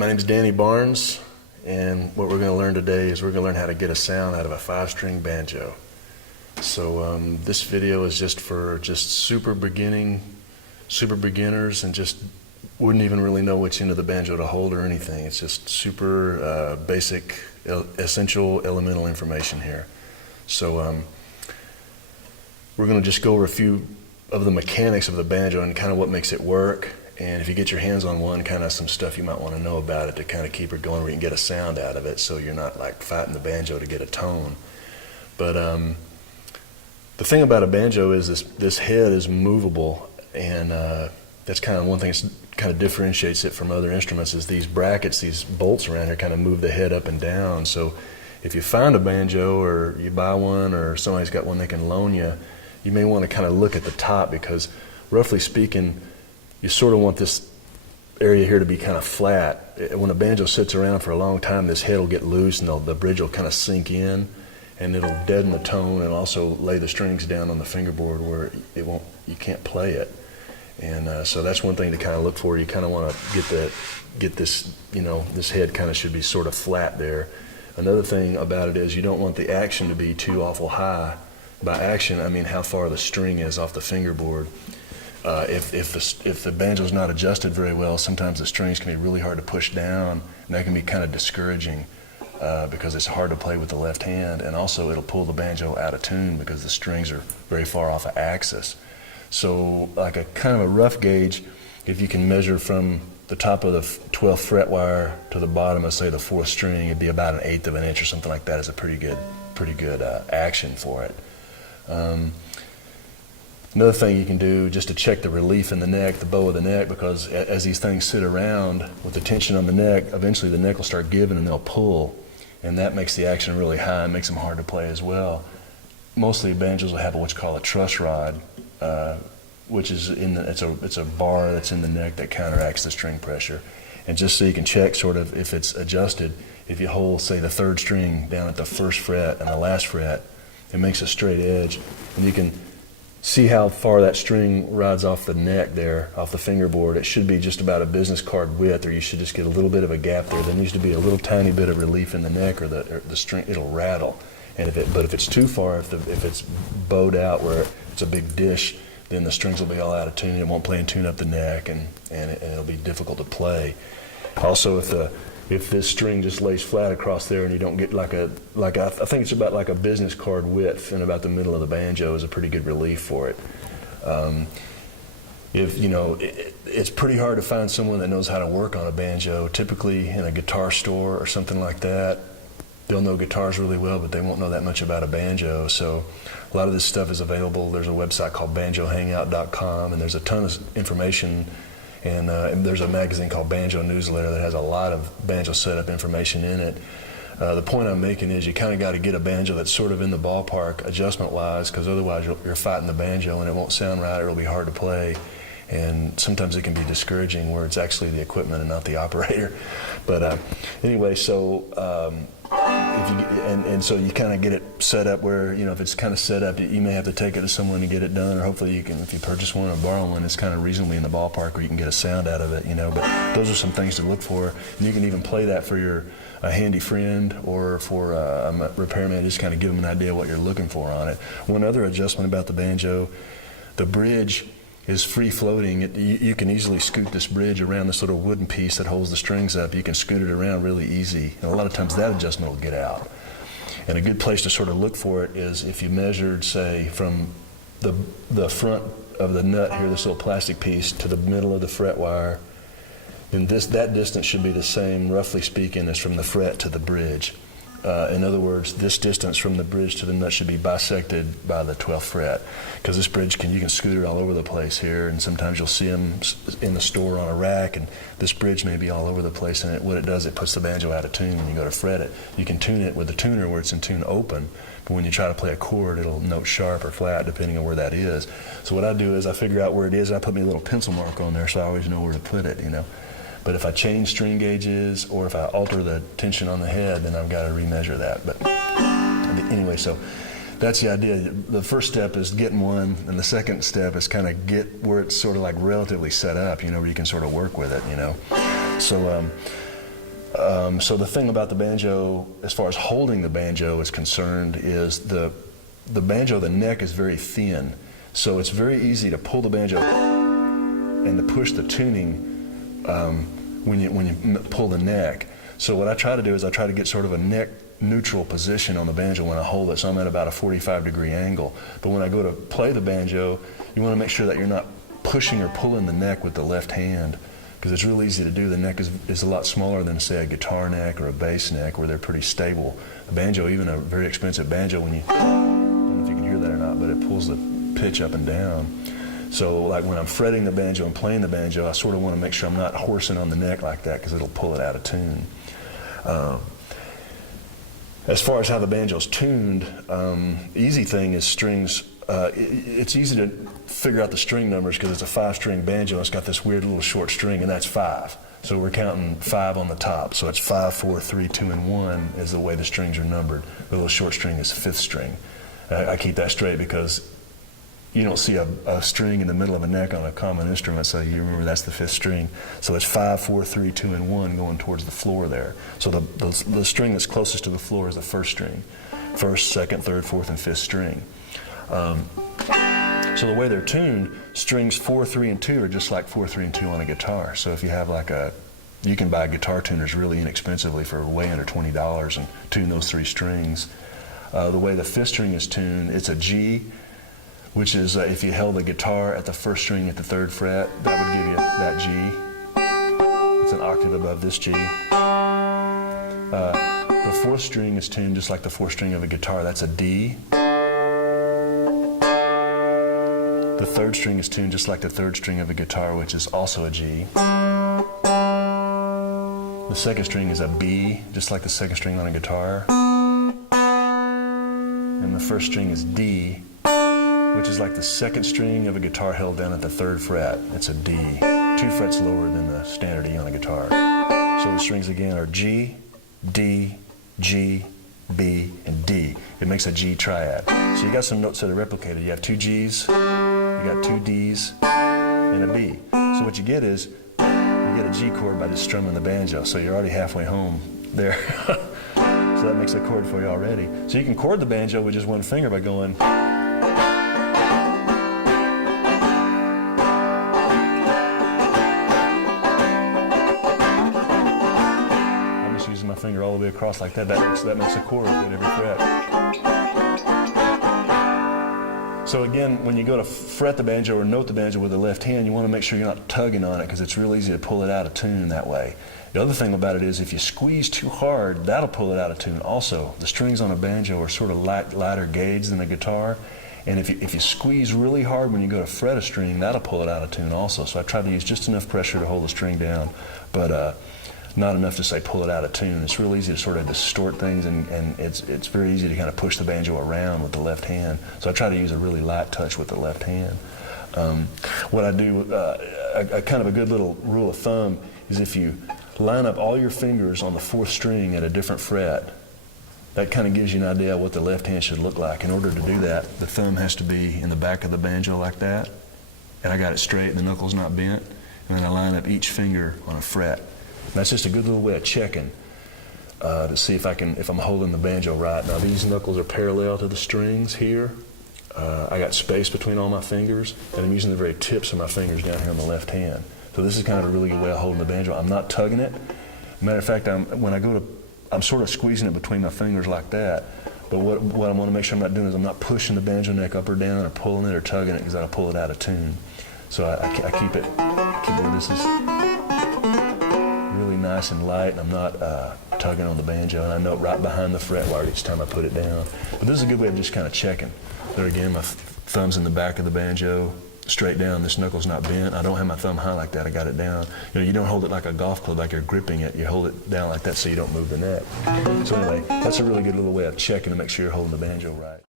My name's Danny Barnes, and what we're going to learn today is we're going to learn how to get a sound out of a 5-string banjo. So this video is just for super beginners and just wouldn't even really know which end of the banjo to hold or anything. It's just super basic, essential, elemental information here. So we're going to just go over a few of the mechanics of the banjo and kind of what makes it work. And if you get your hands on one, kind of some stuff you might want to know about it to kind of keep it going where you can get a sound out of it so you're not like fighting the banjo to get a tone. But the thing about a banjo is this head is movable, and that's kind of one thing that kind of differentiates it from other instruments is these brackets, these bolts around here kind of move the head up and down. So if you find a banjo or you buy one or somebody's got one they can loan you, you may want to kind of look at the top because roughly speaking, you sort of want this area here to be kind of flat. When a banjo sits around for a long time, this head will get loose and the bridge will kind of sink in, and it'll deaden the tone and also lay the strings down on the fingerboard where you can't play it. And so that's one thing to kind of look for. You kind of want to get this, this head kind of should be sort of flat there. Another thing about it is you don't want the action to be too awful high. By action, I mean how far the string is off the fingerboard. If the banjo's not adjusted very well, sometimes the strings can be really hard to push down, and that can be kind of discouraging because it's hard to play with the left hand, and also it'll pull the banjo out of tune because the strings are very far off of axis. So like a kind of a rough gauge, if you can measure from the top of the 12th fret wire to the bottom of say the 4th string, it'd be about 1/8 of an inch or something like that is a pretty good action for it. Another thing you can do just to check the relief in the neck, the bow of the neck, because as these things sit around with the tension on the neck, eventually the neck will start giving and they'll pull, and that makes the action really high and makes them hard to play as well. Mostly banjos will have what's called a truss rod, which is it's a bar that's in the neck that counteracts the string pressure. And just so you can check sort of if it's adjusted, if you hold say the 3rd string down at the 1st fret and the last fret, it makes a straight edge, and you can see how far that string rides off the neck there, off the fingerboard. It should be just about a business card width, or you should just get a little bit of a gap there. There needs to be a little tiny bit of relief in the neck, or the string, it'll rattle. And but if it's too far, if it's bowed out where it's a big dish, then the strings will be all out of tune. It won't play in tune up the neck, and it'll be difficult to play. Also, if this string just lays flat across there and you don't get I think it's about like a business card width in about the middle of the banjo is a pretty good relief for it. It's pretty hard to find someone that knows how to work on a banjo. Typically in a guitar store or something like that, they'll know guitars really well, but they won't know that much about a banjo. So a lot of this stuff is available. There's a website called banjohangout.com, and there's a ton of information. And there's a magazine called Banjo Newsletter that has a lot of banjo setup information in it. The point I'm making is you kind of got to get a banjo that's sort of in the ballpark adjustment-wise, because otherwise you're fighting the banjo and it won't sound right, or it'll be hard to play. And sometimes it can be discouraging where it's actually the equipment and not the operator. But anyway, so so you kind of get it set up where, if it's kind of set up, you may have to take it to someone to get it done, or hopefully you can, if you purchase one or borrow one, it's kind of reasonably in the ballpark where you can get a sound out of it, But those are some things to look for. And you can even play that for a handy friend or for a repairman, just kind of give them an idea of what you're looking for on it. One other adjustment about the banjo, the bridge is free floating. You can easily scoot this bridge around this little wooden piece that holds the strings up. You can scoot it around really easy, and a lot of times that adjustment will get out. And a good place to sort of look for it is if you measured, say, from the front of the nut here, this little plastic piece, to the middle of the fret wire, then that distance should be the same, roughly speaking, as from the fret to the bridge. In other words, this distance from the bridge to the nut should be bisected by the 12th fret, because this bridge you can scoot it all over the place here, and sometimes you'll see them in the store on a rack, and this bridge may be all over the place, and what it does, it puts the banjo out of tune when you go to fret it. You can tune it with the tuner where it's in tune open, but when you try to play a chord, it'll note sharp or flat depending on where that is. So what I do is I figure out where it is, and I put me a little pencil mark on there so I always know where to put it, But if I change string gauges or if I alter the tension on the head, then I've got to remeasure that. But anyway, so that's the idea. The first step is getting one, and the second step is kind of get where it's sort of like relatively set up, where you can sort of work with it, So So the thing about the banjo, as far as holding the banjo is concerned, is the banjo, the neck is very thin. So it's very easy to pull the banjo and to push the tuning when you pull the neck. So what I try to do is I try to get sort of a neck neutral position on the banjo when I hold it. So I'm at about a 45-degree angle. But when I go to play the banjo, you want to make sure that you're not pushing or pulling the neck with the left hand, because it's real easy to do. The neck is a lot smaller than, say, a guitar neck or a bass neck, where they're pretty stable. A banjo, even a very expensive banjo, when you, I don't know if you can hear that or not, but it pulls the pitch up and down. So like when I'm fretting the banjo and playing the banjo, I sort of want to make sure I'm not horsing on the neck like that, because it'll pull it out of tune. As far as how the banjo's tuned, easy thing is strings. It's easy to figure out the string numbers because it's a 5-string banjo. It's got this weird little short string, and that's 5. So we're counting 5 on the top. So it's 5, 4, 3, 2, and 1 is the way the strings are numbered. The little short string is 5th string. I keep that straight because you don't see a string in the middle of a neck on a common instrument, so you remember that's the 5th string. So it's 5, 4, 3, 2, and 1 going towards the floor there. So the string that's closest to the floor is the 1st string. 1st, 2nd, 3rd, 4th, and 5th string. So the way they're tuned, strings 4, 3, and 2 are just like 4, 3, and 2 on a guitar. So if you have like you can buy guitar tuners really inexpensively for way under $20 and tune those 3 strings. The way the 5th string is tuned, it's a G, which is if you held the guitar at the 1st string at the 3rd fret, that would give you that G. It's an octave above this G. The 4th string is tuned just like the 4th string of a guitar. That's a D. The 3rd string is tuned just like the 3rd string of a guitar, which is also a G. The 2nd string is a B, just like the 2nd string on a guitar. And the 1st string is D, which is like the 2nd string of a guitar held down at the 3rd fret. It's a D, 2 frets lower than the standard E on a guitar. So the strings again are G, D, G, B, and D. It makes a G triad. So you got some notes that are replicated. You have 2 Gs, you got 2 Ds, and a B. So what you get is, you get a G chord by just strumming the banjo. So you're already halfway home there. So that makes a chord for you already. So you can chord the banjo with just one finger by going. I'm just using my finger all the way across like that. That makes a chord at every fret. So again, when you go to fret the banjo or note the banjo with the left hand, you want to make sure you're not tugging on it, because it's real easy to pull it out of tune that way. The other thing about it is if you squeeze too hard, that'll pull it out of tune also. The strings on a banjo are sort of lighter gauge than a guitar, and if you squeeze really hard when you go to fret a string, that'll pull it out of tune also. So I try to use just enough pressure to hold the string down, but not enough to say pull it out of tune. It's real easy to sort of distort things, and it's very easy to kind of push the banjo around with the left hand. So I try to use a really light touch with the left hand. What I do, a kind of a good little rule of thumb is if you line up all your fingers on the 4th string at a different fret, that kind of gives you an idea of what the left hand should look like. In order to do that, the thumb has to be in the back of the banjo like that, and I got it straight and the knuckle's not bent, and then I line up each finger on a fret. And that's just a good little way of checking to see if I'm holding the banjo right. Now these knuckles are parallel to the strings here. I got space between all my fingers, and I'm using the very tips of my fingers down here on the left hand. So this is kind of a really good way of holding the banjo. I'm not tugging it. Matter of fact, I'm sort of squeezing it between my fingers like that. But what I want to make sure I'm not doing is I'm not pushing the banjo neck up or down or pulling it or tugging it, because that'll pull it out of tune. So I keep it where this is really nice and light, and I'm not tugging on the banjo, and I note right behind the fret wire each time I put it down. But this is a good way of just kind of checking. There again, my thumb's in the back of the banjo, straight down. This knuckle's not bent. I don't have my thumb high like that. I got it down. You don't hold it like a golf club, like you're gripping it. You hold it down like that so you don't move the neck. So anyway, that's a really good little way of checking to make sure you're holding the banjo right.